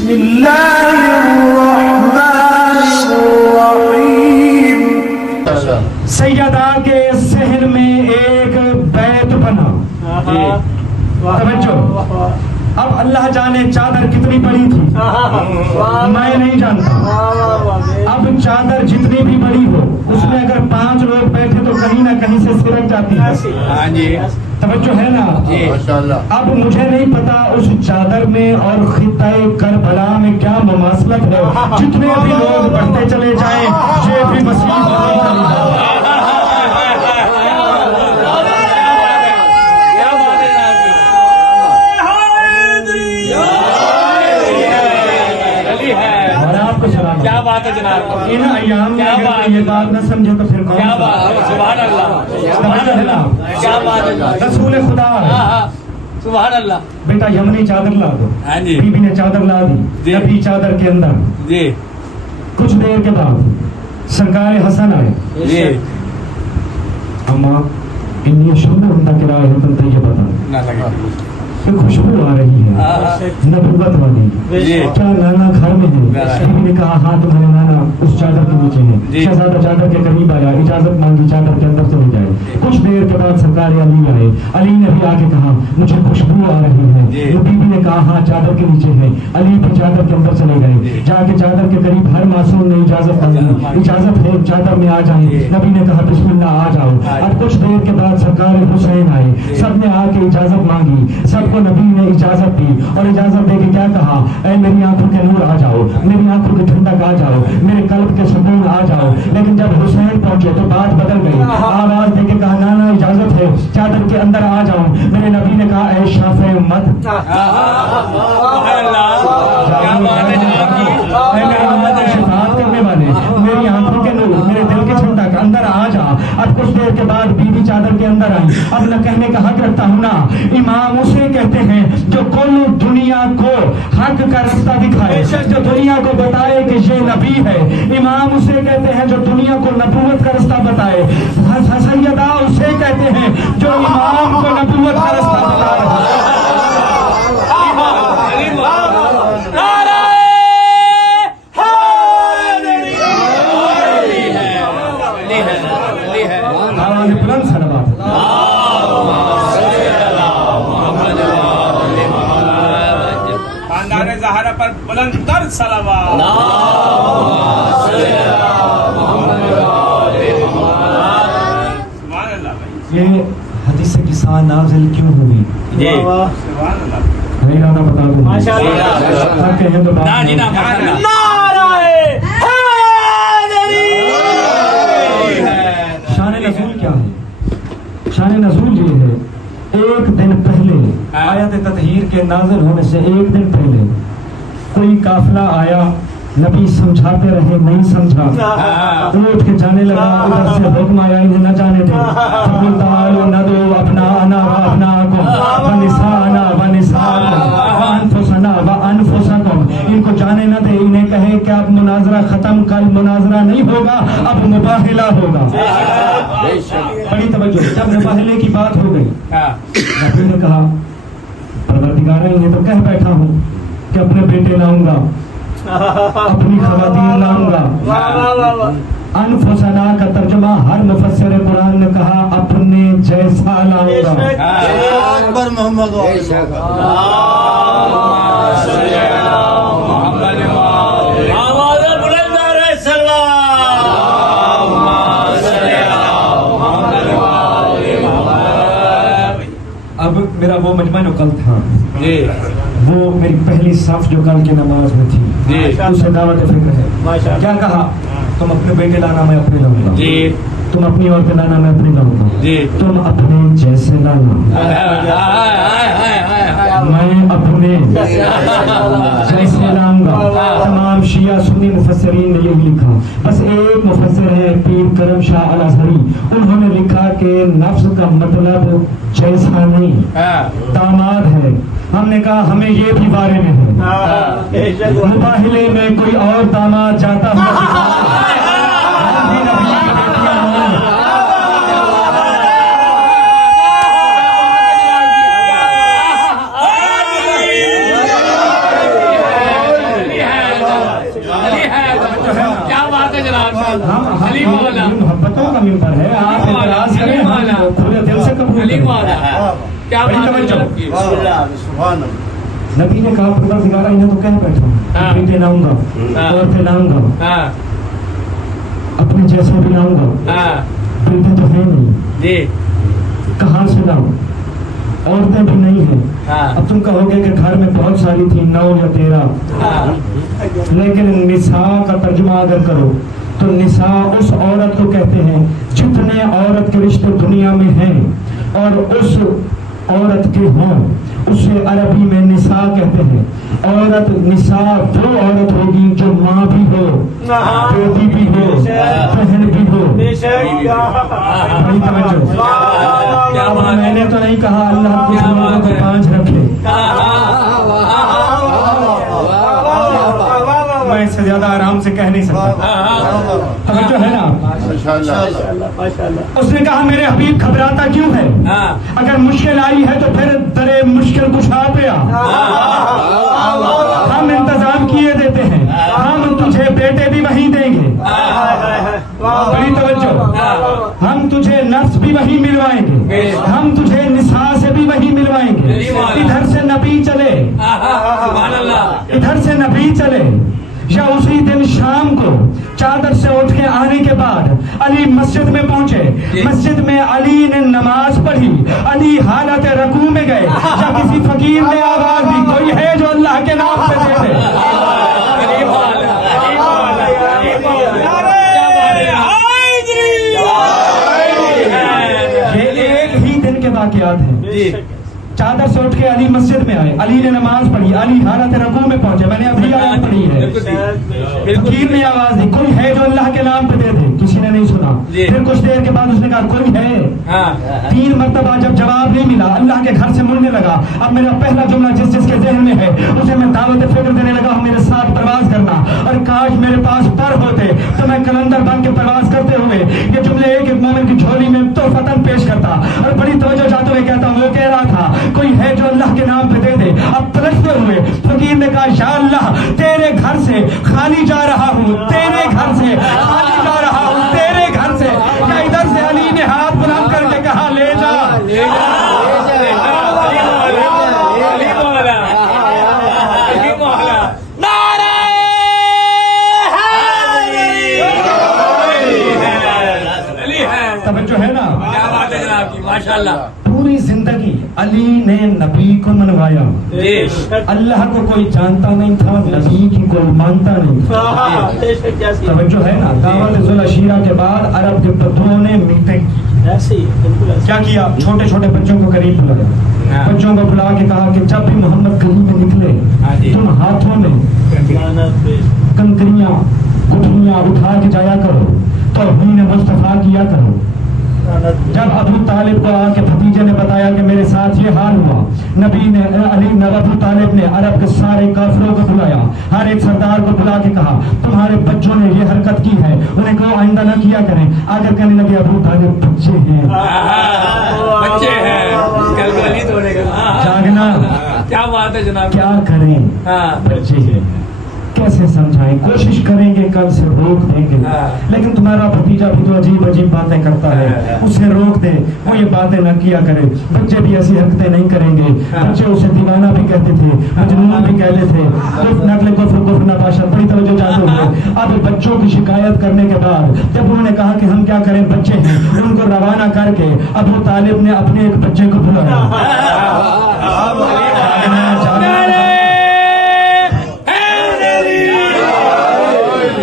بسم اللہ الرحمن الرحیم. سیدہ کے ذہن میں ایک بیت بنا. توجہ. اب اللہ جانے چادر کتنی بڑی تھی میں نہیں جانتا. اب چادر جتنی بھی بڑی ہو اس میں اگر 5 لوگ بیٹھے تو کہیں نہ کہیں سے سرک جاتی ہے. توجہ ہے نا. اب مجھے نہیں پتا اس چادر میں اور خطہ کربلا میں کیا مماثلت ہے. جتنے بھی لوگ بڑھتے چلے جائیں یہ بھی وسیع کیا بات ہے جناب. ان ایام میں اگر یہ بات نہ سمجھے تو پھر کیا بات ہے. سبحان اللہ سبحان اللہ. کیا بات ہے رسول خدا. سبحان اللہ. بیٹا یمنی چادر لا دو. بی بی نے چادر لا دی. نبی چادر کے اندر. جی. کچھ دیر کے بعد سرکار حسن آئے. جی. اما انی شمع کرائے حکم طیبتا کہ خوشبو آ رہی ہے نبوت والی. کیا نانا گھر میں ہے؟ بیوی نے کہا ہاں تمہارے نانا اس چادر کے نیچے ہے. شہزادہ چادر کے قریب آیا اجازت مانگی چادر کے اندر چلے جائے. کچھ دیر کے بعد سرکار علی آئے. علی نے بھی آگے کہا مجھے خوشبو آ رہی ہے. بیوی نے کہا ہاں چادر کے نیچے ہے. علی بھی چادر کے اندر چلے گئے. جا کے چادر کے قریب ہر معصوم نے اجازت مانگی. اجازت ہے چادر میں آ جائیں. نبی نے کہا بسم اللہ آ جاؤ. اب کچھ دیر کے بعد سرکار حسین آئے. سب نے آ کے اجازت مانگی. سب کو نبی نے اجازت دی اور اجازت دے کے کیا کہا اے میری آنکھوں کے نور آ جاؤ. میری آنکھوں کی ٹھنڈک آ جاؤ. میرے قلب کے سکون آ جاؤ. لیکن جب حسین پہنچے تو بات بدل گئی. آواز دے کے کہا نانا اجازت ہے چادر کے اندر آ جاؤں. میرے نبی نے کہا اے شافع امت شفاعت کرنے والے میری آنکھوں کے نور میرے دل کے ٹھنڈک اندر آ جا. اب کچھ دیر کے بعد بیوی چادر کے اندر آئی. اب نہ کہنے کا حق رکھتا ہوں نا. امام اسے کہتے ہیں جو کل دنیا کو حق کا رستہ دکھائے جو دنیا کو بتائے کہ یہ نبی ہے. امام اسے کہتے ہیں جو دنیا کو نبوت کا رستہ بتائے. سیدہ اسے کہتے ہیں جو امام کو نبوت کا رستہ بتا رہا ہے. بلند صلوات. خاندان زہرا پر بلند تر صلوات. سبحان اللہ. یہ حدیث قصہ نازل کیوں ہوئی سبحان اللہ. نہیں ارادہ بتا دوں ماشاءاللہ. کہیں تو بات شان نزول کیا ہے. شان نزول یہ ہے ایک دن پہلے آیت تطہیر کے نازل ہونے سے ایک دن پہلے کوئی قافلہ آیا. نبی سمجھاتے رہے نہیں سمجھا. اٹھ کے جانے لگا. ادھر سے حکم آیا انہیں نہ جانے دے. تعالوا ندعو ابناءنا وابناءکم ونساءنا ونساءکم وانفسنا وانفسکم. ان کو جانے نہ دے. انہیں کہے کہ اب مناظرہ ختم. کل مناظرہ نہیں ہوگا اب مباہلہ ہوگا. بڑی توجہ. جب مباہلے کی بات ہو گئی نبی نے کہا پروردگار انہیں تو کہہ بیٹھا ہوں کہ اپنے بیٹے لاؤں گا اپنی خواتین لاؤں گا. انفسنا کا ترجمہ ہر مفسر قرآن نے کہا اپنے جیسا لاؤں گا. محمد اب میرا وہ مجمع جو کل تھا وہ میری پہلی صف جو کل کی نماز میں تھی اسے دعوت فکر ہے. کیا کہا تم اپنے بیٹے لانا میں اپنے لاؤں گا. تم اپنی عورتیں لانا میں اپنی لاؤں گا. تم اپنے جیسے لانا میں اپنے جیسے لاؤں گا. تمام شیعہ سنی مفسرین نے یہی لکھا. بس ایک مفسر ہے پیر کرم شاہ الازہری. انہوں نے لکھا کہ نفس کا مطلب جیسا نہیں داماد ہے. ہم نے کہا ہمیں یہ بھی بارے میں ہے. مباہلے میں کوئی اور داماد جاتا ہوا علی مولا یہ محبتوں کا ممبر ہے. آپ اعتراض کریں ہم کھلے دل سے قبول علی کریں. مولا کیا بڑی بات ہے توجہ. جناب کی. سبحان اللہ. نبی نے کہا پروردگارا انہیں تو کہہ بیٹھا ہوں بیٹے لاؤں گا, عورتیں لاؤں گا, ہاں اپنے جیسے بھی لاؤں گا, ہاں بیٹے تو ہیں نہیں, جی کہاں سے لاؤں, عورتیں بھی نہیں ہیں. ہاں اب تم کہو گے کہ گھر میں بہت ساری تھی 9 یا 13, ہاں لیکن نساء کا ترجمہ اگر کرو تو نساء اس عورت کو کہتے ہیں جتنے عورت کے رشتے دنیا میں ہیں اور اس عورت کے ہوں, اسے عربی میں نساء کہتے ہیں. عورت نساء وہ عورت ہوگی جو ماں بھی ہو, بیٹی بھی ہو, بہن بھی ہو. بڑی توجہ. اب میں نے تو نہیں کہا اللہ کچھ لوگوں کو 5 رکھے, میں اس سے زیادہ آرام سے کہہ نہیں سکتا. توجہ ہے نا. اس نے کہا میرے حبیب گھبراتا کیوں ہے, اگر مشکل آئی ہے تو پھر درے مشکل کشا پہ آ, ہم انتظام کیے دیتے ہیں, ہم تجھے بیٹے بھی وہیں دیں گے. بڑی توجہ. ہم تجھے نفس بھی وہیں ملوائیں گے, ہم تجھے نساء سے بھی وہیں ملوائیں گے. ادھر سے نبی چلے, ادھر سے نبی چلے, یا اسی دن شام کو چادر سے اٹھ کے آنے کے بعد علی مسجد میں پہنچے, مسجد میں علی نے نماز پڑھی, علی حالت رکوع میں گئے, یا کسی فقیر نے آواز دی کوئی ہے جو اللہ کے نام پہ دے دے. یہ ایک ہی دن کے واقعات ہیں. چادر سے اٹھ کے علی مسجد میں آئے, علی نے نماز پڑھی, علی حالت رکوع میں پہنچے, میں نے ابھی آیت پڑھی ہے, فقیر نے آواز دی کوئی ہے جو اللہ کے نام پہ دے دے, کسی نے نہیں سنا. پھر کچھ دیر کے بعد اس نے کہا کوئی ہے, 3 مرتبہ جب جواب نہیں ملا اللہ کے گھر سے مڑنے لگا. اب میرا پہلا جملہ جس جس کے ذہن میں ہے اسے میں دعوت فکر دینے لگا ہوں, میرے ساتھ پرواز کرنا, اور کاش میرے پاس پر ہوتے تو میں کلندر بن کے پرواز کرتے ہوئے یہ جملے ایک ایک مومن کی جھولی میں تحفتاً پیش کرتا. اور بڑی توجہ چاہتے ہوئے کہتا ہوں, وہ کہہ رہا تھا کوئی ہے جو اللہ کے نام پہ دے دے. اب پلٹتے ہوئے فقیر نے کہا یا اللہ تیرے گھر سے خالی جا رہا ہوں, تیرے گھر سے خالی جا رہا ہوں, تیرے گھر سے. یا ادھر سے علی نے ہاتھ بلند کر کے کہا لے جا. توجہ ہے نا. ماشاءاللہ پوری زندگی علی نے نبی کو منوایا. اللہ کو کوئی جانتا نہیں تھا, نبی کی کوئی مانتا نہیں تھا. توجہ ہے نا. دعوت ذوالعشیرہ کے بعد عرب کے بدوؤں نے میٹنگ کیا کیا, چھوٹے چھوٹے بچوں کو قریب بلایا, بچوں کو بلا کے کہا کہ جب بھی محمد گلی میں نکلے تم ہاتھوں میں کنکریاں گٹھلیاں اٹھا کے جایا کرو, توہین مصطفیٰ کیا کرو. جب ابو طالب کو آ کے بھتیجے نے بتایا کہ میرے ساتھ یہ حال ہوا, نبی نے ابو طالب نے عرب کے سارے کافروں کو بلایا, ہر ایک سردار کو بلا کے کہا تمہارے بچوں نے یہ حرکت کی ہے, انہیں کہو آئندہ نہ کیا کریں. آ کر کہنے لگے ابو طالب بچے ہیں, جاگنا, کیا بات ہے جناب, کیا کریں, بچے ہیں, کیسے سمجھائیں, کوشش کریں گے کل سے روک دیں گے, لیکن تمہارا بھتیجا بھی تو عجیب عجیب باتیں کرتا ہے, اسے روک دے, وہ یہ باتیں نہ کیا کرے. بچے بھی ایسی حرکتیں نہیں کریں گے. بچے اسے دیوانہ بھی کہتے تھے, مجنون بھی کہتے تھے, نقل کفر نباشا. بڑی توجہ چاہتے ہوئے اب بچوں کی شکایت کرنے کے بعد جب انہوں نے کہا کہ ہم کیا کریں, بچے ہیں, ان کو روانہ کر کے ابو طالب نے اپنے ایک بچے کو بلایا.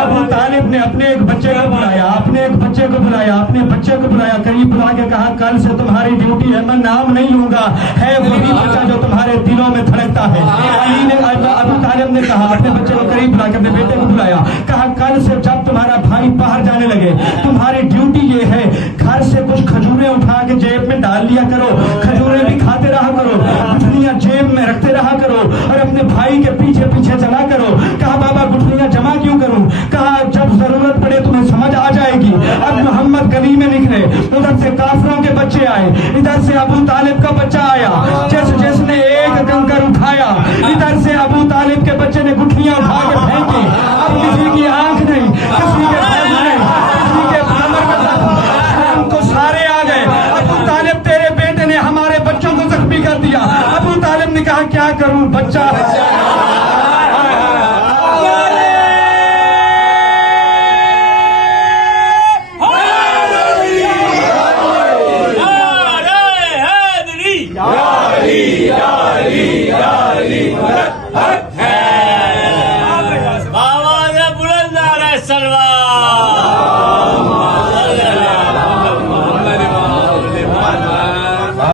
ابو طالب نے اپنے ایک بچے کو بلایا, اپنے ایک بچے کو بلایا, اپنے بچے کو بلایا, قریب بلا کے کہا کل سے تمہاری ڈیوٹی ہے, میں نام نہیں لوں گا, ہے وہی بچہ جو تمہارے دلوں میں دھڑکتا ہے. علی نے ابو طالب نے کہا اپنے بچے کو قریب بلا کے اپنے بیٹے کو بلایا, کہا کل سے جب تمہارا بھائی باہر جانے لگے تمہاری ڈیوٹی یہ ہے گھر سے کچھ کھجوریں اٹھا کے جیب میں ڈال لیا کرو, کھجوریں بھی کھاتے رہا کرو, گٹھلیاں جیب میں رکھتے رہا کرو, اور اپنے بھائی کے پیچھے پیچھے چلا کرو. کہا بابا گٹھلیاں جمع کیوں کروں, کہا جب ضرورت پڑے تمہیں سمجھ آ جائے گی. اب محمد گلی میں نکلے, ادھر سے کافروں کے بچے آئے, ادھر سے ابو طالب کا بچہ آیا, جس نے ایک کنکر اٹھایا, ادھر سے ابو طالب کے بچے نے گٹھلیاں اٹھا کے پھینکی. اب کسی کی آنکھ نہیں, کسی کے سر نہیں, کیا کروں بچہ